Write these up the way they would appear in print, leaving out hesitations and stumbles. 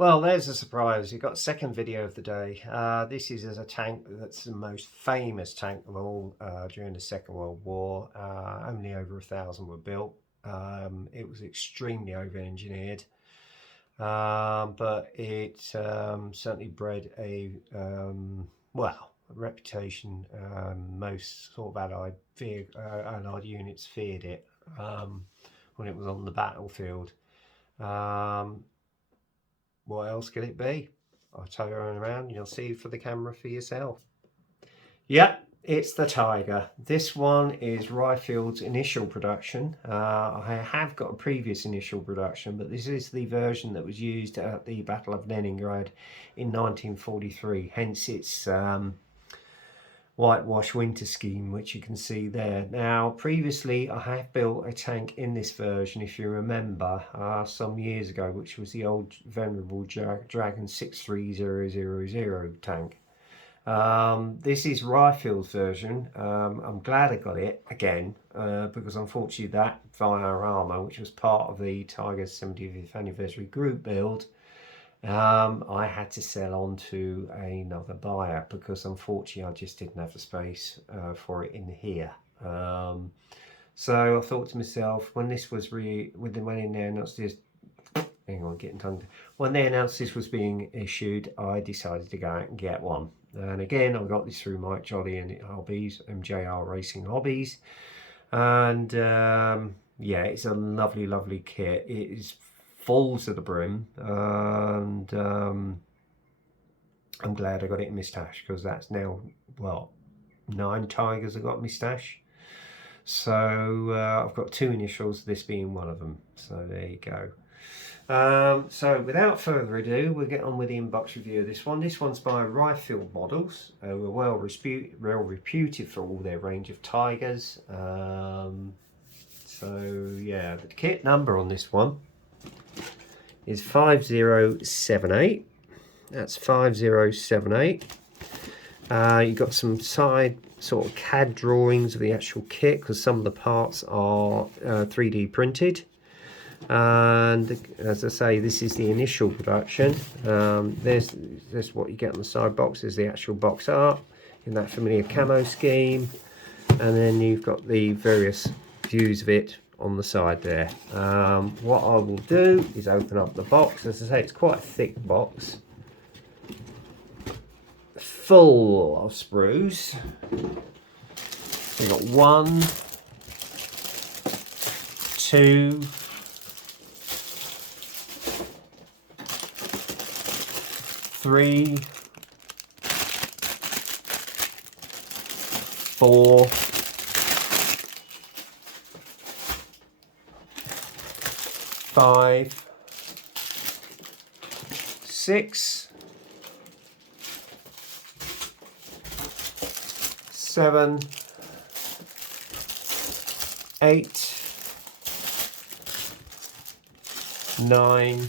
Well, there's a surprise. You've got second video of the day. This is a tank that's the most famous tank of all during the Second World War. Only over 1,000 were built. It was extremely over-engineered, but it certainly bred a reputation. Most sort of Allied units feared it when it was on the battlefield. What else could it be? I'll turn around and you'll see for the camera for yourself. Yep, it's the Tiger. This one is Ryefield's initial production. I have got a previous initial production, but this is the version that was used at the Battle of Leningrad in 1943. Hence its whitewash winter scheme, which you can see there. Now previously I have built a tank in this version, if you remember, some years ago, which was the old venerable Dragon 63000 tank. This is Ryefield's version. I'm glad I got it again, because unfortunately that firearmour, which was part of the Tiger's 75th anniversary group build, I had to sell on to another buyer because unfortunately I just didn't have the space for it in here. So I thought to myself, when this was when they announced this, when they announced this was being issued, I decided to go out and get one. And again, I got this through Mike Jolly and Hobbies, MJR Racing Hobbies, and yeah, it's a lovely kit. It is full to the brim, and I'm glad I got it in my stash, because that's now, well, 9 Tigers I got in my stash. So I've got 2 initials, this being one of them. So there you go. So without further ado, we'll get on with the in-box review of this one. This one's by Ryefield Models, who are well reputed for all their range of Tigers. So yeah, the kit number on this one is 5078. That's 5078. You've got some side sort of CAD drawings of the actual kit, because some of the parts are 3D printed. And as I say, this is the initial production. There's what you get on the side box. There's the actual box art in that familiar camo scheme, and then you've got the various views of it on the side there. What I will do is open up the box. As I say, it's quite a thick box, full of sprues. We've got 1, 2, 3, 4, 5, 6, 7, 8, 9,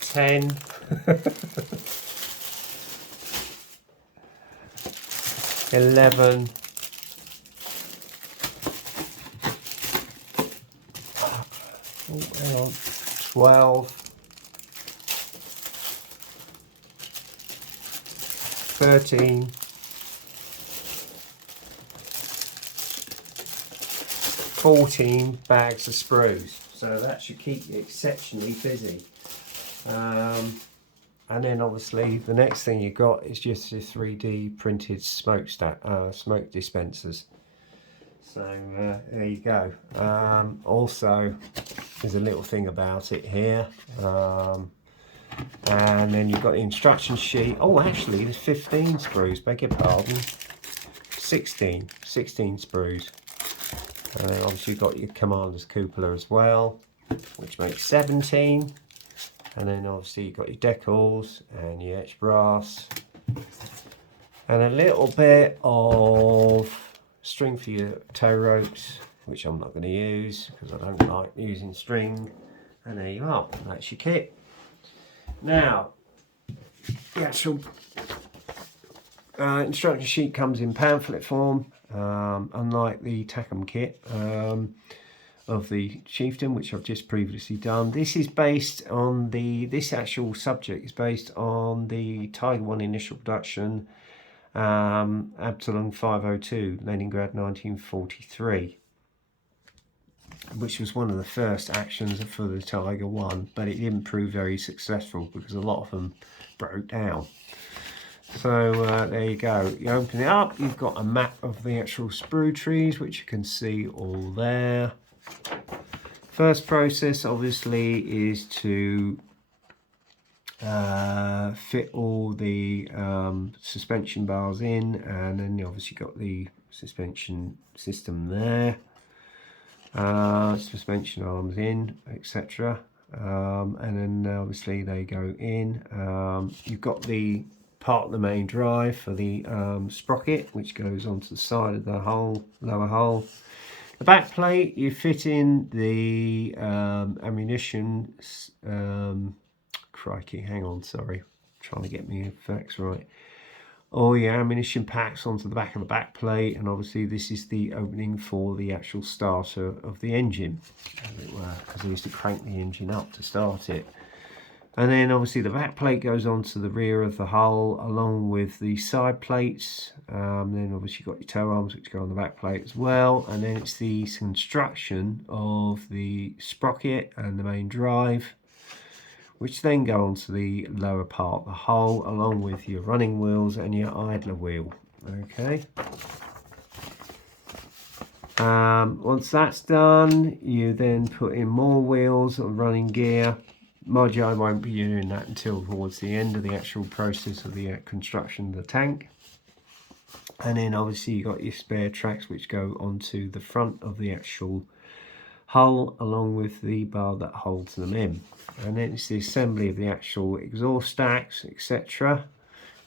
10, 11, 12, 13, 14 bags of sprues. So that should keep you exceptionally busy. And then obviously the next thing you got is just your 3D printed smoke dispensers. So there you go. Also, there's a little thing about it here, and then you've got the instruction sheet. Oh, actually there's 15 sprues, beg your pardon, 16 sprues. And then obviously you've got your commander's cupola as well, which makes 17. And then obviously you've got your decals and your etched brass, and a little bit of string for your tow ropes, which I'm not going to use because I don't like using string. And there you are, that's your kit. Now the actual instruction sheet comes in pamphlet form, unlike the Tacom kit. of the chieftain, which I've just previously done. This is based on this actual subject is based on the Tiger1 initial production, Absalon 502, Leningrad 1943, which was one of the first actions for the Tiger1, but it didn't prove very successful because a lot of them broke down. So there you go. You open it up, you've got a map of the actual sprue trees, which you can see all there. First process obviously is to fit all the suspension bars in, and then you obviously got the suspension system there, suspension arms in, etc. And then obviously they go in. You've got the part of the main drive for the sprocket, which goes onto the side of the hull, lower hull. The back plate, you fit in the ammunition. Crikey, hang on, sorry, trying to get my facts right. All your ammunition packs onto the back of the back plate, and obviously this is the opening for the actual starter of the engine, as it were, because I used to crank the engine up to start it. And then obviously the back plate goes onto the rear of the hull along with the side plates. Then obviously you've got your tow arms which go on the back plate as well. And then it's the construction of the sprocket and the main drive, which then go onto the lower part of the hull along with your running wheels and your idler wheel. Okay. Once that's done, you then put in more wheels or running gear. Mind you, I won't be doing that until towards the end of the actual process of the construction of the tank. And then obviously you got your spare tracks which go onto the front of the actual hull along with the bar that holds them in. And then it's the assembly of the actual exhaust stacks, etc.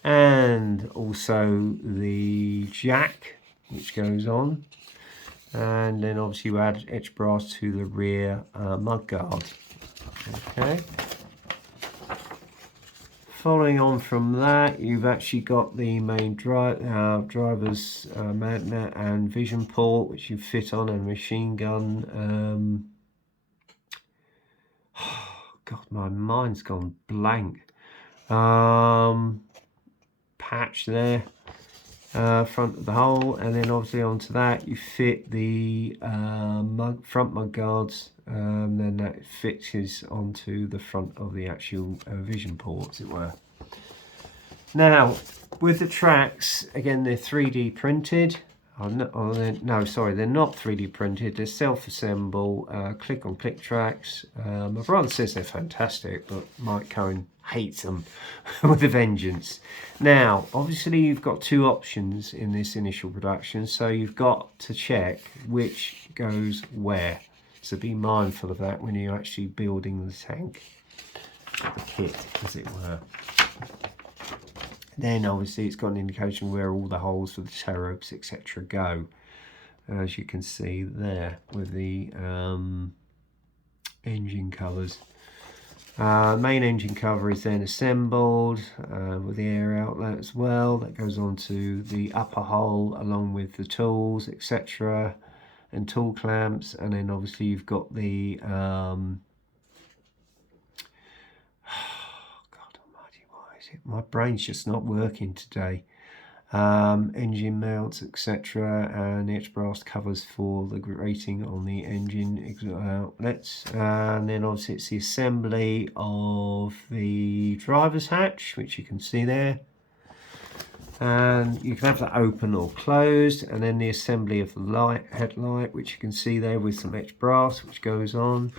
And also the jack which goes on. And then obviously you add etched brass to the rear mudguard. Okay. Following on from that, you've actually got the main driver's magnet and vision port, which you fit on a machine gun. God, my mind's gone blank. Patch there, front of the hull, and then obviously onto that you fit the front mud guards. Then that fixes onto the front of the actual vision port, as it were. Now, with the tracks, again, they're 3D printed. No, sorry, they're not 3D printed. They're self-assemble, click-on-click tracks. My brother says they're fantastic, but Mike Cohen hates them with a vengeance. Now, obviously, you've got two options in this initial production, so you've got to check which goes where. So be mindful of that when you're actually building the tank, the kit, as it were. Then obviously it's got an indication where all the holes for the tow ropes, etc. go, as you can see there with the engine covers. Main engine cover is then assembled with the air outlet as well. That goes onto the upper hull along with the tools, etc. and tool clamps, and then obviously you've got the my brain's just not working today. Engine mounts, etc. and the etched brass covers for the grating on the engine outlets. And then obviously it's the assembly of the driver's hatch, which you can see there. And you can have that open or closed, and then the assembly of the headlight, which you can see there with some etched brass which goes on.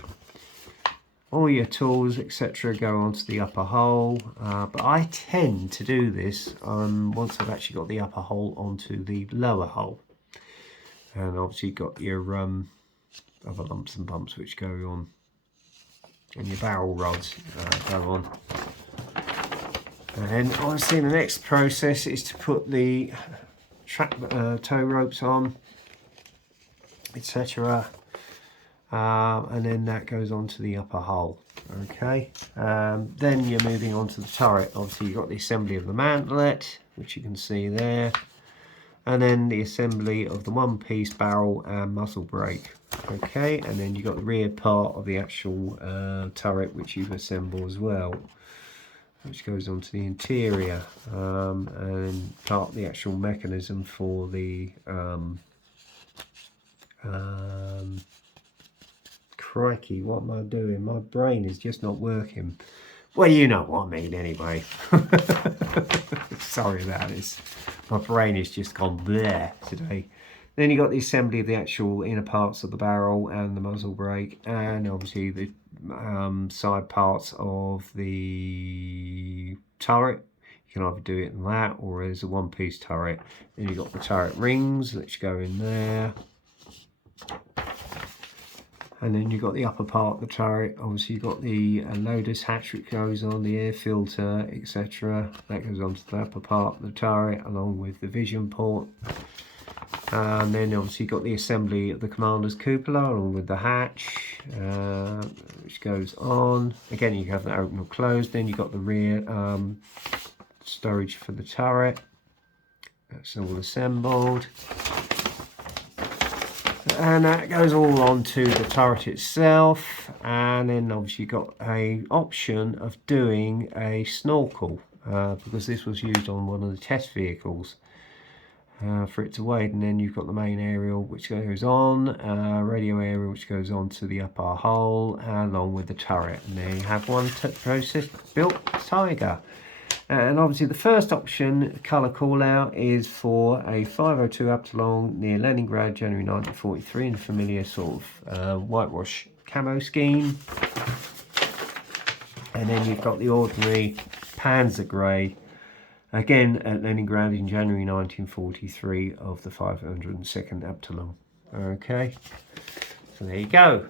All your tools, etc. go onto the upper hull, but I tend to do this once I've actually got the upper hull onto the lower hull. And obviously you've got your other lumps and bumps which go on, and your barrel rods go on. And then obviously the next process is to put the tow ropes on, etc. And then that goes on to the upper hull. Okay, then you're moving on to the turret. Obviously you've got the assembly of the mantlet, which you can see there. and then the assembly of the one-piece barrel and muzzle brake. Okay, and then you've got the rear part of the actual turret, which you've assembled as well, which goes onto the interior, and part of the actual mechanism for the crikey, what am I doing? My brain is just not working. Well, you know what I mean anyway. Sorry about this. My brain has just gone bleh today. Then you got the assembly of the actual inner parts of the barrel and the muzzle brake, and obviously the side parts of the turret. You can either do it in that or as a one-piece turret. Then you've got the turret rings which go in there. And then you've got the upper part of the turret. Obviously you've got the loader's hatch which goes on, the air filter, etc. That goes onto the upper part of the turret along with the vision port. And then obviously you've got the assembly of the commander's cupola along with the hatch, which goes on. Again, you can have that open or closed. Then you've got the rear storage for the turret. That's all assembled. And that goes all onto the turret itself, and then obviously you've got a option of doing a snorkel, because this was used on one of the test vehicles for it to wade. And then you've got the main aerial which goes on, radio aerial which goes on to the upper hull along with the turret, and there you have one process built Tiger. And obviously the first option, colour call out, is for a 502 Absalon near Leningrad, January 1943, in a familiar sort of whitewash camo scheme. And then you've got the ordinary Panzer Grey, again at Leningrad in January 1943, of the 502nd Absalon. Okay, so there you go.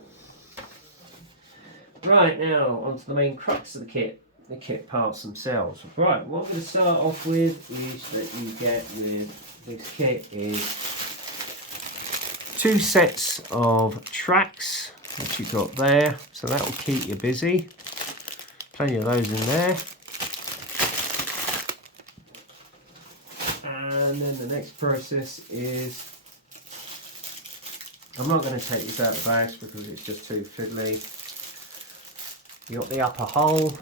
Right, now onto the main crux of the kit. The kit parts themselves. Right, what I'm going to start off with is that you get with this kit is 2 sets of tracks, which you've got there, so that will keep you busy. Plenty of those in there. And then the next process is, I'm not going to take this out of the bags because it's just too fiddly. You got the upper hull,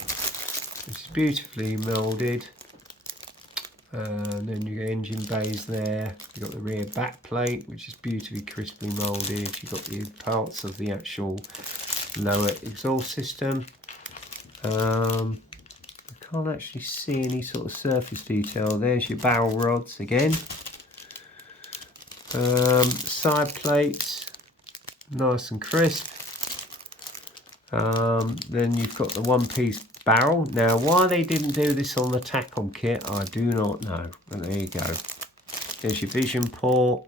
which is beautifully moulded, and then you get engine bays there. You've got the rear back plate, which is beautifully crisply moulded. You've got the parts of the actual lower exhaust system. I can't actually see any sort of surface detail. There's your barrel rods again. Side plates, nice and crisp. Then you've got the one-piece barrel. Now, why they didn't do this on the TACOM kit, I do not know. But there you go. There's your vision port.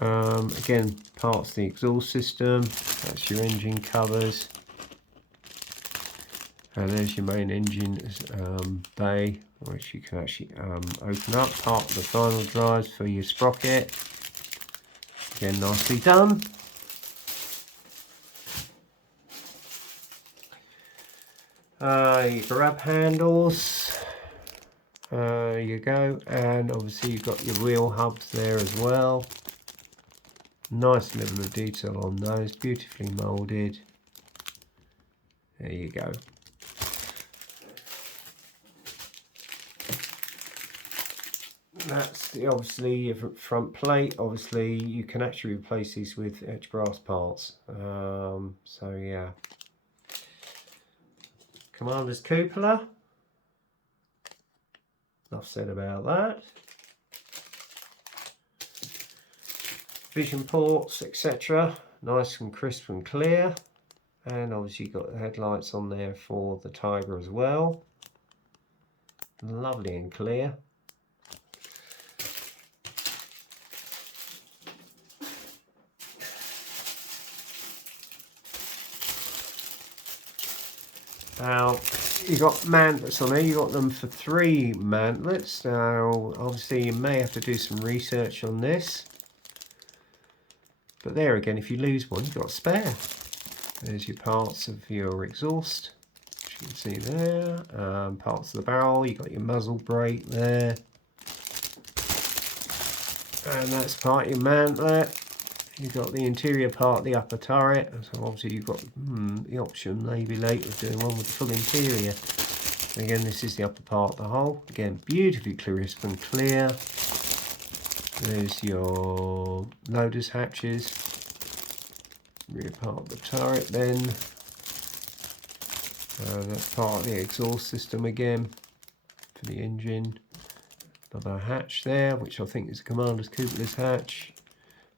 Again, parts of the exhaust system. That's your engine covers. And there's your main engine bay, which you can actually open up. Part of the final drives for your sprocket. Again, nicely done. Your grab handles, you go, and obviously you've got your wheel hubs there as well. Nice level of detail on those, beautifully moulded. There you go. That's obviously your front plate. Obviously you can actually replace these with edge brass parts, so yeah. Commander's cupola. Enough said about that. Vision ports, etc. Nice and crisp and clear. And obviously you've got the headlights on there for the Tiger as well. Lovely and clear. Now, you've got mantlets on there. You've got them for 3 mantlets. Now, obviously, you may have to do some research on this. But there again, if you lose one, you've got a spare. There's your parts of your exhaust, which you can see there. Parts of the barrel. You've got your muzzle brake there. And that's part of your mantlet. You've got the interior part of the upper turret. So obviously you've got the option maybe later of doing one with the full interior. Again, this is the upper part of the hull. Again, beautifully crisp and clear. There's your loaders hatches. Rear part of the turret then. That's part of the exhaust system again for the engine. Another hatch there, which I think is a commander's cupolas hatch.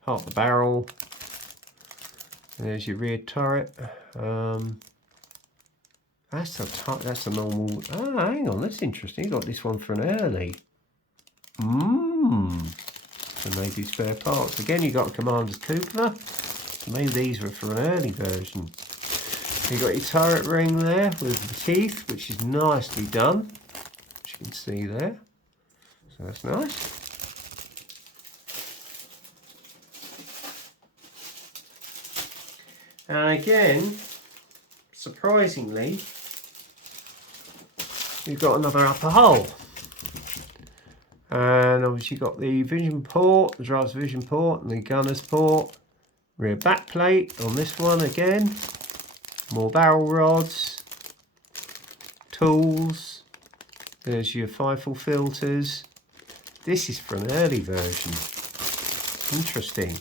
Part of the barrel. There's your rear turret. That's a normal. Ah, hang on, that's interesting. You got this one for an early. So maybe spare parts. Again, you got a commander's cupola. Maybe these were for an early version. You got your turret ring there with the teeth, which is nicely done, as you can see there. So that's nice. And again, surprisingly, you've got another upper hull. And obviously you've got the vision port, the driver's vision port, and the gunner's port. Rear back plate on this one again. More barrel rods. Tools. There's your FIFO filters. This is for an early version. Interesting.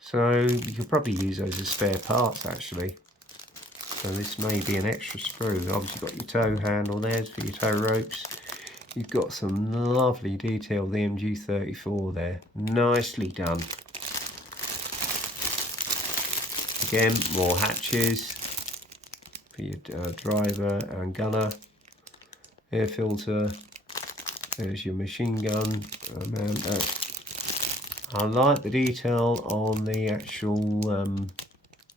So you could probably use those as spare parts actually. So this may be an extra sprue. Obviously you've got your tow handle there for your tow ropes. You've got some lovely detail of the MG34 there. Nicely done. Again, more hatches for your driver and gunner. Air filter. There's your machine gun. I like the detail on the actual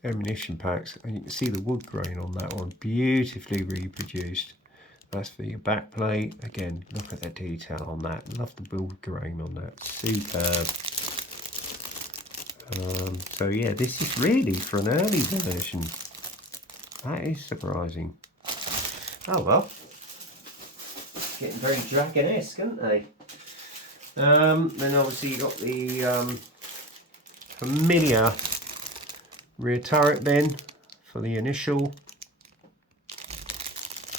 ammunition packs, and you can see the wood grain on that one, beautifully reproduced. That's for your back plate. Again, look at the detail on that. Love the wood grain on that. Superb. So yeah, this is really for an early version. That is surprising. Oh well. Getting very Dragon-esque, aren't they? Then obviously you got the familiar rear turret bin for the initial.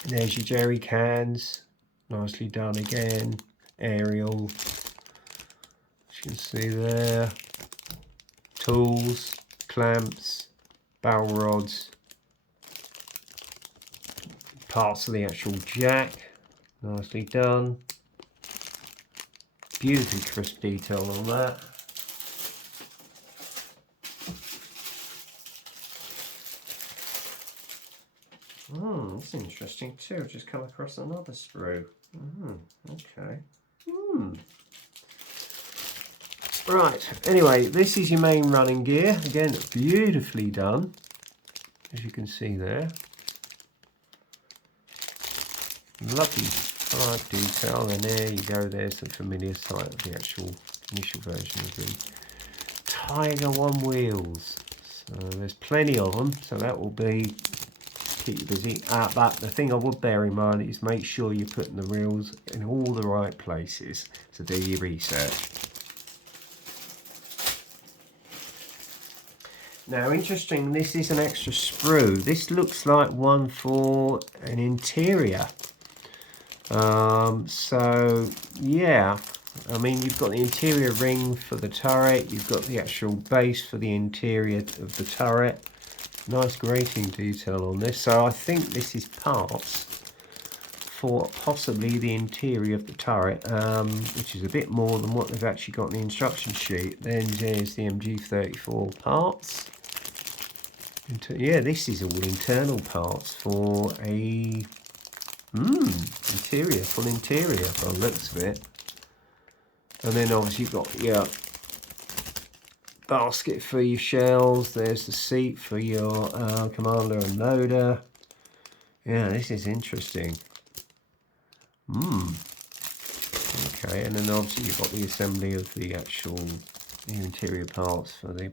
And there's your jerry cans, nicely done again. Aerial, as you can see there. Tools, clamps, barrel rods, parts of the actual jack, nicely done. Beautifully crisp detail on that. That's interesting too. I've just come across another sprue. Okay. Right, anyway, this is your main running gear. Again, beautifully done, as you can see there. Lovely flight detail, and there you go, there's the familiar sight of the actual initial version of the Tiger1 wheels. So there's plenty of them, so that will be keep you busy. But the thing I would bear in mind is make sure you're putting the reels in all the right places to do your research. Now, interesting, this is an extra sprue. This looks like one for an interior. So yeah, I mean, you've got the interior ring for the turret, you've got the actual base for the interior of the turret. Nice grating detail on this. So I think this is parts for possibly the interior of the turret, which is a bit more than what they've actually got in the instruction sheet. Then there's the MG34 parts. Yeah, this is all internal parts for a interior, full interior by the looks of it. And then obviously you've got your basket for your shells. There's the seat for your commander and loader. Yeah, this is interesting. Okay, and then obviously you've got the assembly of the actual interior parts for the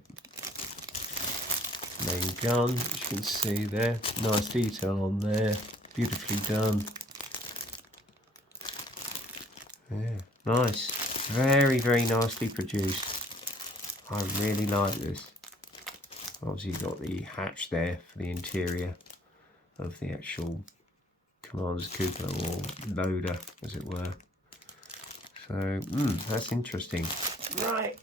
main gun, which you can see there. Nice detail on there, beautifully done. Yeah, nice. Very, very nicely produced. I really like this. Obviously you've got the hatch there for the interior of the actual commander's cupola, or loader as it were. So that's interesting. Right.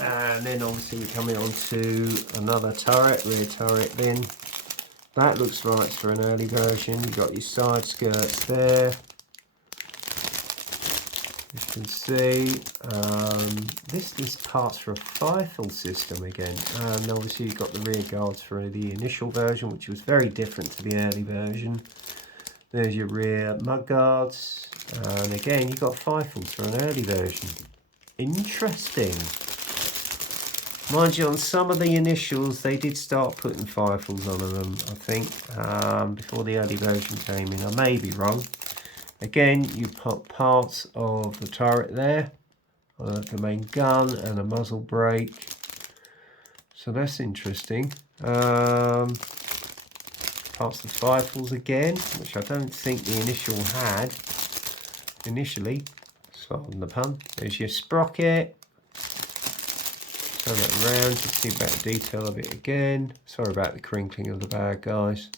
And then obviously we're coming on to another turret, rear turret bin. That looks like for an early version. You've got your side skirts there. You can see this is parts for a Ryefield system again, and obviously you've got the rear guards for the initial version, which was very different to the early version. There's your rear mud guards, and again you've got Ryefields for an early version. Interesting. Mind you, on some of the initials they did start putting Ryefields on them, I think, before the early version came in. I may be wrong. Again, you put parts of the turret there, the main gun and a muzzle brake. So that's interesting. Parts of Ryefields again, which I don't think the initial had initially. Pardon the pun. There's your sprocket. Turn it around to see better detail of it again. Sorry about the crinkling of the bag, guys.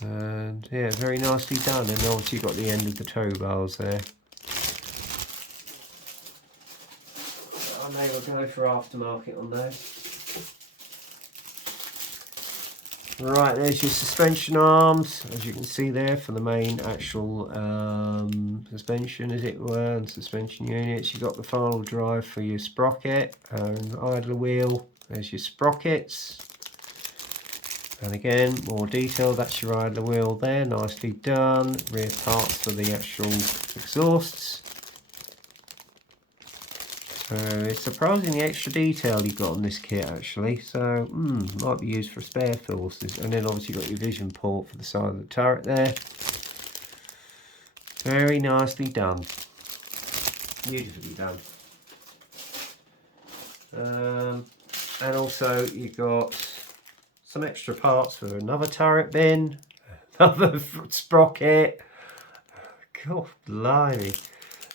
And yeah, very nicely done. And obviously you've got the end of the tow bars there. I may well go for aftermarket on those. Right, there's your suspension arms, as you can see there, for the main actual suspension, as it were, and suspension units. You've got the final drive for your sprocket and idler wheel. There's your sprockets. And again, more detail, that's your idler wheel there, nicely done. Rear parts for the actual exhausts. So it's surprising the extra detail you've got on this kit actually. So might be used for spare forces. And then obviously you've got your vision port for the side of the turret there. Very nicely done. Beautifully done. And also you've got some extra parts for another turret bin, another sprocket. God blimey.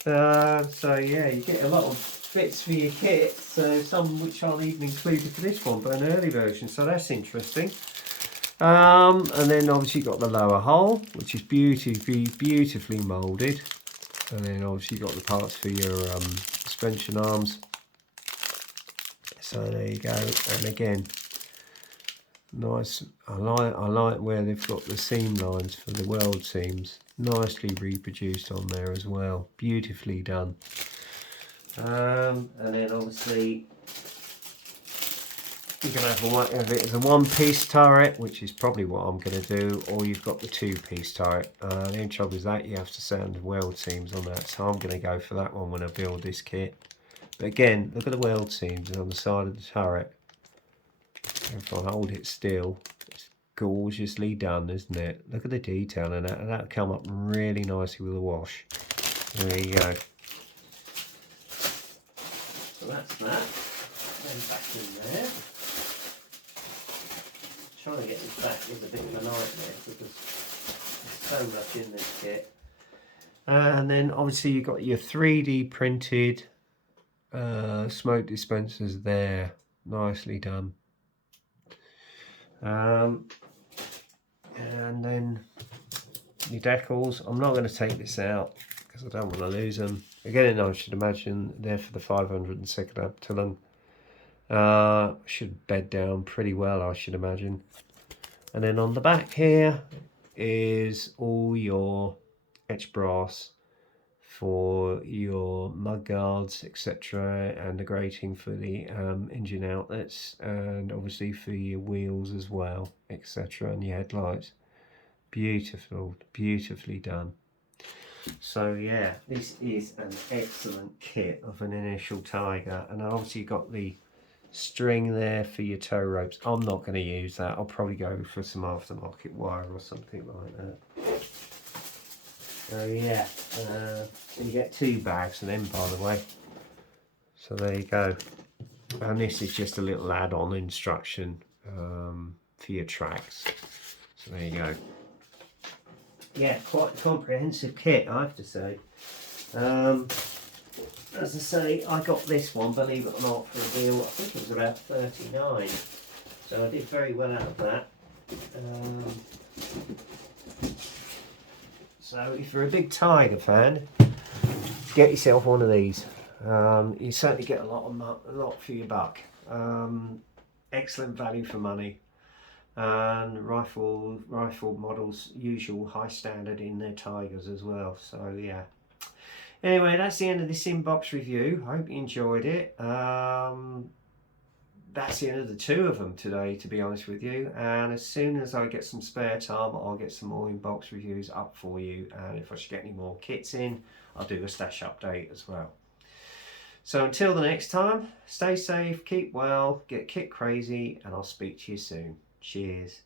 So yeah, you get a lot of bits for your kit, so some which aren't even included for this one, but an early version, so that's interesting. And then obviously you've got the lower hull, which is beautifully moulded, and then obviously you've got the parts for your suspension arms. So there you go. And again, nice. I like where they've got the seam lines for the weld seams, nicely reproduced on there as well, beautifully done. And then obviously you can have it as a one-piece turret, which is probably what I'm going to do, or you've got the two-piece turret. The only trouble is that you have to sand weld seams on that, so I'm going to go for that one when I build this kit. But again, look at the weld seams on the side of the turret. If I hold it still, it's gorgeously done, isn't it? Look at the detail in that, and that'll come up really nicely with a wash. There you go. So that's that. Then back in there. Trying to get this back is a bit of a nightmare because there's so much in this kit. And then obviously you've got your 3D printed smoke dispensers there, nicely done. And then your decals. I'm not going to take this out because I don't want to lose them. Again, I should imagine they're for the 502nd Abteilung. Should bed down pretty well, I should imagine. And then on the back here is all your etched brass for your mud guards, etc., and the grating for the engine outlets, and obviously for your wheels as well, etc., and your headlights. Beautifully done. So yeah, this is an excellent kit of an initial Tiger, and obviously you've got the string there for your tow ropes. I'm not going to use that. I'll probably go for some aftermarket wire or something like that. So yeah, you get 2 bags of them, by the way. So there you go. And this is just a little add-on instruction for your tracks. So there you go. Yeah, quite a comprehensive kit, I have to say. As I say, I got this one, believe it or not, for a deal. I think it was about 39, so I did very well out of that. So if you're a big Tiger fan, get yourself one of these. You certainly get a lot for your buck. Excellent value for money, and Ryefield models usual high standard in their Tigers as well. So yeah. Anyway, that's the end of this inbox review. I hope you enjoyed it. That's the end of the two of them today, to be honest with you. And as soon as I get some spare time, I'll get some more inbox reviews up for you. And if I should get any more kits in, I'll do a stash update as well. So until the next time, stay safe, keep well, get kit crazy, and I'll speak to you soon. Cheers.